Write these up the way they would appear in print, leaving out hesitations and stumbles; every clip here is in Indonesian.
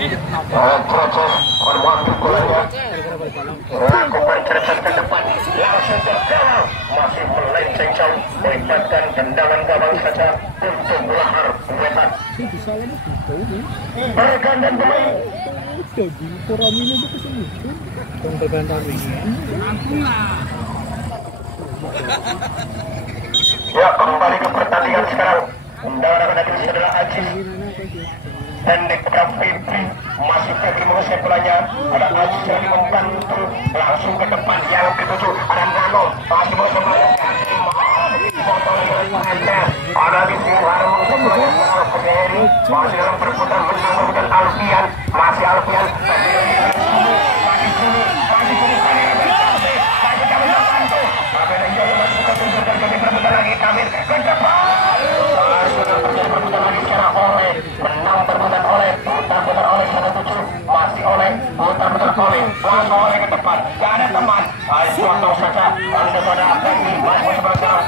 Cocok mengambil golnya. Lakukan cercas ke depan, langsung tergawang, masih melenceng jauh, melibatkan tendangan gawang saja untuk Lahar Wetan. Pergantian pemain. Ya, kembali ke pertandingan sekarang. Tendangan akan datang adalah Ajis. Pendek kepada Febri, masih Febri mengusir bolanya. Ada Ajis yang membantu, langsung ke depan yang ketujuh. Ada Nano, masih mengusir bolanya. Ada di sini ada mengusir bolanya. Masih dalam perputaran menang Alfian, masih Alfian. Menang perbuatan oleh, putar-putar oleh 1-7, masih oleh, putar-putar oleh, langsung oleh ke depan, gak ada teman, ayo contoh saja, anda pada Febri, masih sebelah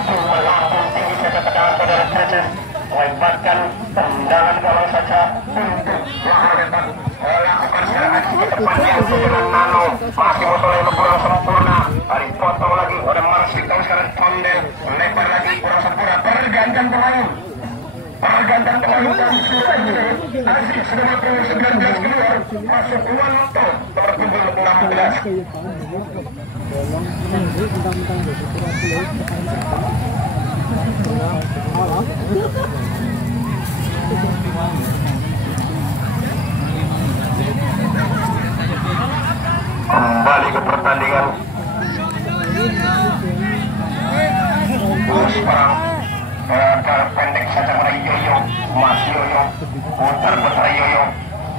melambung tinggi saja tendangan saudara Cecep, melibatkan tendangan gawang saja untuk Lahar Wetan, melakukan serangan ke depan yang dengan Nano, masih Musoleh kurang sempurna, dipotong lagi oleh Marsik, tahu sekarang Condel, lebar lagi kurang sempurna, pergantian pemain Aziz sudah melakukan 19 keluar, masuk Wanto nomor punggung 16. Kembali ke pertandingan. Sekarang pendek saja pada Yoyo, masih Yoyo, putar-putar Yoyo,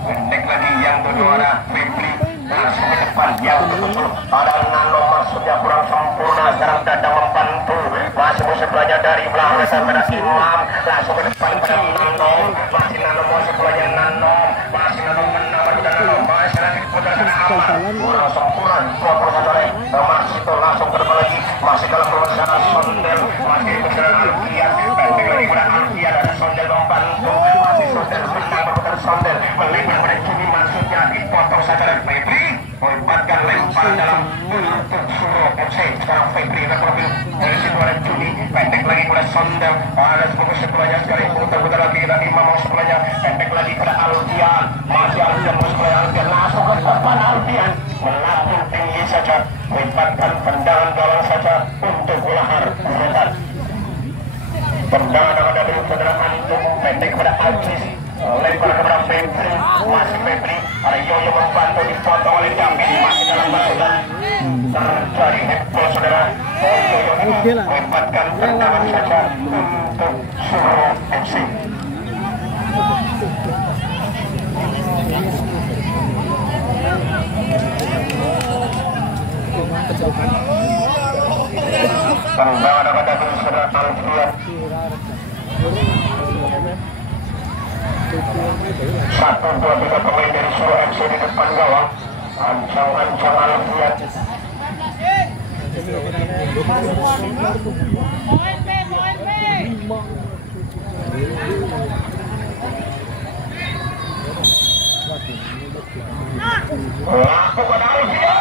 pendek lagi yang kedua ada Febri, langsung ke depan yang betul ada Nano, masuknya kurang sempurna, sekarang Dadang membantu, masih musuh belanja dari belakang sampai ada Imam, langsung ke depan pada Nano, masih Nano, masih belanja Nano, masih Nano menang, Nano, masih lagi putar sana apa, kurang sempurna, 21 oleh masih itu langsung ke depan lagi, masih dalam perusahaan Sondel, masih perusahaan Alfian, pendek lagi pada Alfian, ada Sondel membantu, masih Sondel menang perputaran Sondel, melebar pada Juni, maksudnya dipotong saja dari Febri, melibatkan lempar dalam untuk Suro FC. Sekarang Febri akan mengambil dari situ ada Juni, pendek lagi pada Sondel, ada sebuah sebelahnya sekali, putar-putar lagi dari Imam mau sebelahnya, pendek lagi pada Alfian, masih Alfian mau sebelahnya Alfian, langsung ke depan Alfian, melambung tinggi saja, melibatkan tendangan gawang saja untuk Lahar Wetan. Tendangan akan dari saudara Antum, pendek kepada Ajis, lebar kepada Febri, masih Febri, ada Yoyo membantu, dipotong oleh Jambi, masih dalam basuhan, terjadi heboh saudara. Yoyo melibatkan tendangan saja untuk Suro FC. Tendangan akan dari saudara Alfian. 1-2-3 pemain dari Suro FC di depan gawang, ancang-ancang Alfian. Lakukan Alfian,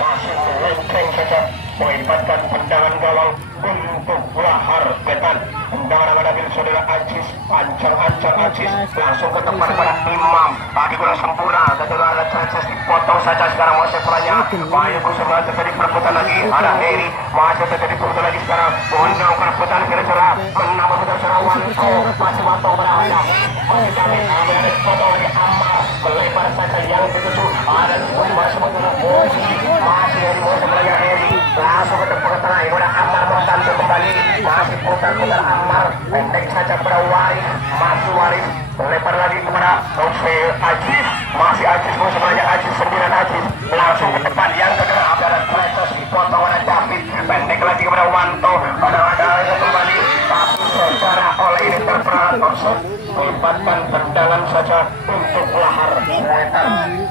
masih melenceng saja, melibatkan tendangan gawang untuk Lahar Wetan. Tendangan akan diambil saudara Ajis, ancang-ancang Ajis, langsung ke depan pada Imam, tadi kurang sempurna, ketika ada Cecep dipotong saja, sekarang masih pelanya, bahaya musuh terjadi perebutan lagi, ada Heri, masih terjadi perebutan lagi sekarang, Bondong perebutan kira-kira, menang perebutan sekarang Wanto, masih Wanto berada, masih kami, ada dipotong lagi Ammar, melebar saja yang ketujuh, ada masih mengenai Bosi, masih Heri, masih pelanya Heri, langsung ke depan ke tengah, ada Ammar membantu kembali, masih putar-putar Ammar, pendek saja pada Waris, masih Waris, melebar lagi kepada Ajis, masih Ajis, musuh pelanya Ajis, 9 Ajis, langsung ke depan yang kedua, ada Tresos, dipotong oleh David, pendek lagi kepada Wanto, ada yang kembali, tapi secara oleh ini terperangat offset, melibatkan tendangan saja untuk Lahar Wetan.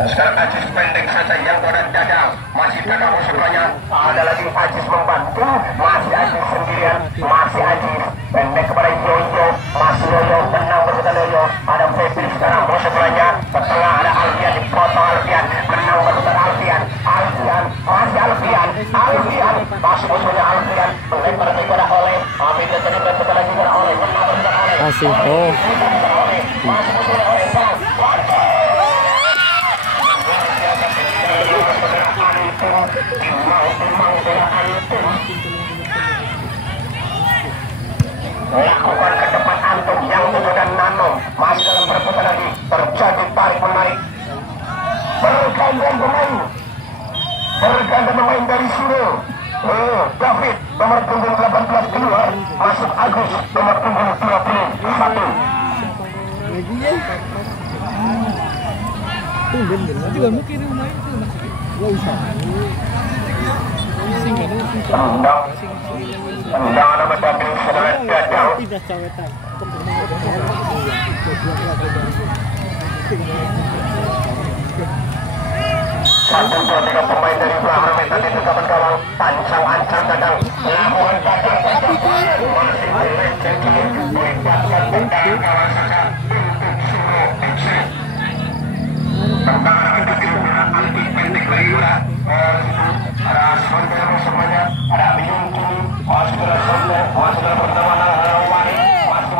Sekarang Ajis pendek saja yang pada Dadang, masih Dadang sebelahnya, ada lagi Ajis membantu, masih Ajis sendirian, masih Ajis pendek kepada Yoyo, Yoyo menang berputar Yoyo. Ada Febri sekarang bos sebelahnya ke tengah, ada Alfian dipotong Alfian menang berputar Alfian masih Alfian masih musuhnya Alfian melempar kepada oleh tapi dia tadi berputar lagi kepada oleh menang berputar oleh masih masih musuhnya oleh lakukan ke depan Antum yang tujuh dan Nanom masih dalam perputaran lagi terjadi tarik menarik bergantian pemain dari Suro. David nomor punggung 18 keluar, masuk Agus nomor punggung 21. Tendang nama David saudara Dadang. Satu dua tiga pemain dari belakang tadi tekapan gawang ancang Dadang lakukan Dadang masih melenceng melibatkan tendang gawang saja untuk Suro FC. Tendang anak David anti pendek lagi ada Sondel semuanya ada Biyuntun masih ada Sondel masih ada pertemuan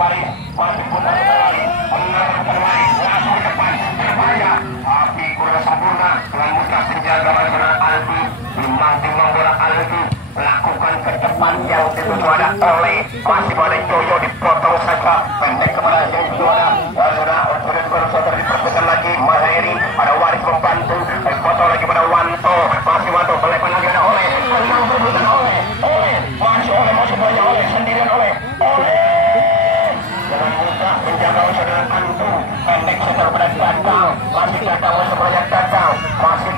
Wari masih putar Wari menang Wari langsung ke depan berbahaya tapi kurang sempurna dengan mudah penjaga bola Alfi timbang bola Alfi lakukan ke depan yang dituju ada oleh masih pada Yoyo dipotong saja pendek kepada yang juara sudah saudara diperkuatkan lagi Maheri ada Waris membantu dipotong lagi pada Wanto masih Wanto melepas lagi ada oleh menang berbutan oleh masih banyak oleh sendirian oleh dengan mudah menjaga saudara Antum pendek saudara pada Dadang masih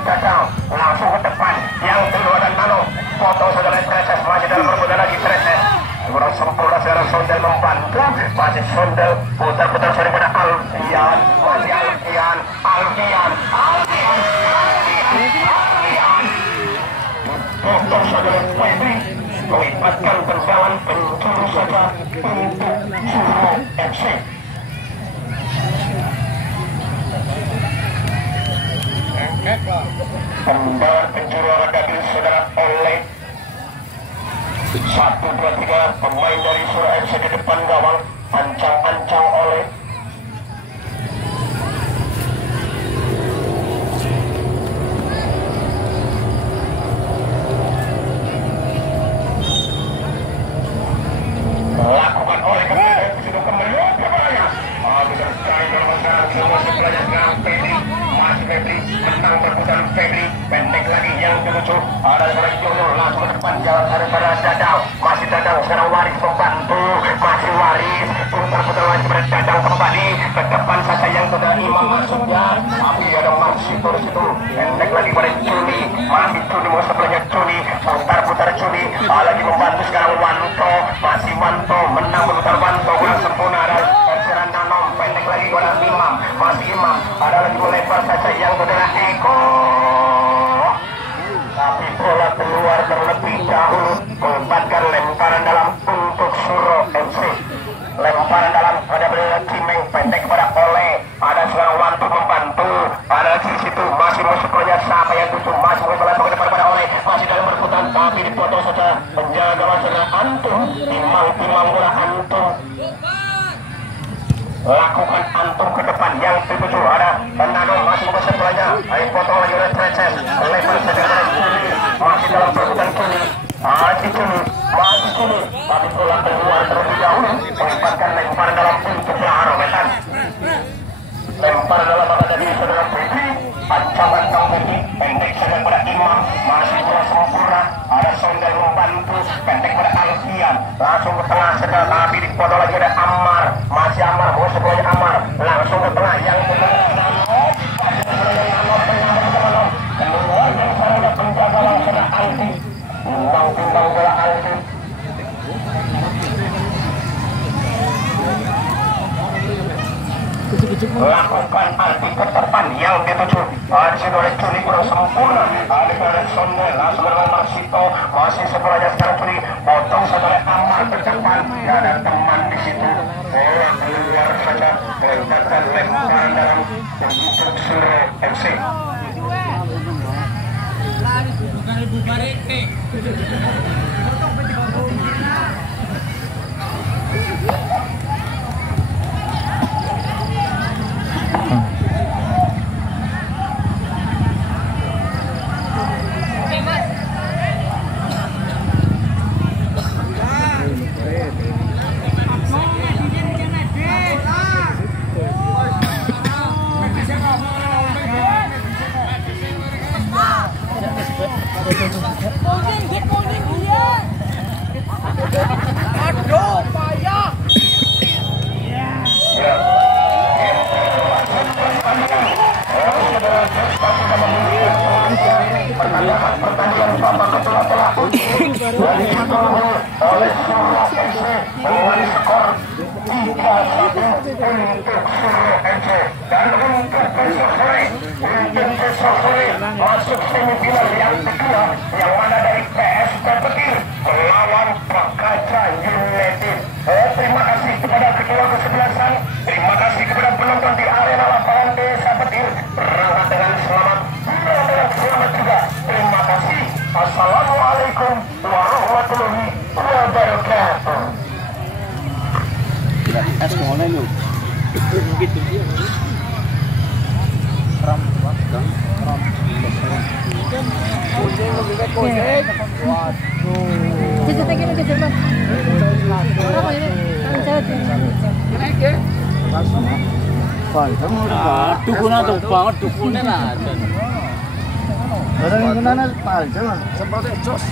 Dadang langsung ke depan yang kedua dan Nano foto saudara Treses masih dalam perbuatan lagi Treses kurang sempurna saudara Sondel membantu masih Sondel putar saudara pada Alfian masih Alfian foto saudara Febri melibatkan tendangan pencuri saja untuk Suro FC. Tendangan pencuri Dabil saudara oleh 1, 2, 3 pemain dari Suro FC di depan gawang ancang oleh lakukan oleh kembali berbahaya masih Febri menang berputar Febri pendek lagi yang menuju ada daripada Yoyo langsung ke depan jalan daripada Dadang masih Dadang sekarang Waris membantu masih Waris putar lagi pada Dadang kembali ke depan saja yang sudah Imam masuknya tapi ada Marsito di situ pendek lagi pada Juni masih Juni mau sebelahnya Juni putar Juni lagi membantu sekarang Wanto masih Wanto menang berputar Wanto kurang sempurna ada Erseran Nanom pendek lagi pada Imam masih Imam ada lagi melebar saja yang saudara Eko tapi bola keluar terlebih dahulu membuatkan lemparan dalam untuk Suro FC lemparan dalam ada Cimeng pendek pada Oleh ada seorang Wanto membantu ada di situ masih musuhnya siapa yang tutup masih melempar ke depan pada Oleh masih dalam berputar tapi dipotong saja penjaga saudara Antum timbang bola Antum lakukan Antum ke depan yang dituju ada Nano masih sebelahnya ayo potong lagi oleh Treces lebar saja masih dalam perbuatan Cuni masih Cuni tapi bola keluar terlebih dahulu melibatkan lemparan dalam untuk Laharometan lemparan dalam maka dari saudara Febri ancaman Febri pendek saja pada Imam masih kurang sempurna ada Sondel membantu pendek pada Alfian langsung ke tengah sedang tapi dipotong lagi ada Ammar masih Ammar musuhnya Ammar langsung ke tengah yang penjaga langsung Alfi timbang bola Alfi lakukan Alfi ke depan yang dituju di sini oleh Cuni kurang sempurna ada Sondel langsung dengan Marsito masih sebelahnya sekarang Cuni potong saudara Ammar ke depan gak ada teman di situ saja melemparkan lemparan dalam untuk Suro FC. Aduh, payah. Pertandingan babak kedua telah oleh Suro FC dengan skor 3-1 untuk Suro FC. Dan untuk besok sore masuk semifinal yang kedua yang mana dari PS Petir melawan Pakaca United. Terima kasih kepada ketua kesebelasan, terima kasih kepada penonton di arena lapangan Desa Petir. Berangkat dengan selamat, pulang dengan selamat juga. Terima kasih. Assalamualaikum warahmatullahi wabarakatuh. Es kemana lu? Gitu dia. Ram. Kucing lebih baik kucing. Waduh. Kita lagi nak kerja bang. Orang ini kan jadi. Naik ya. Dukuna tuh banget dukunnya lah. Orang yang kena panjang, Sempat jos.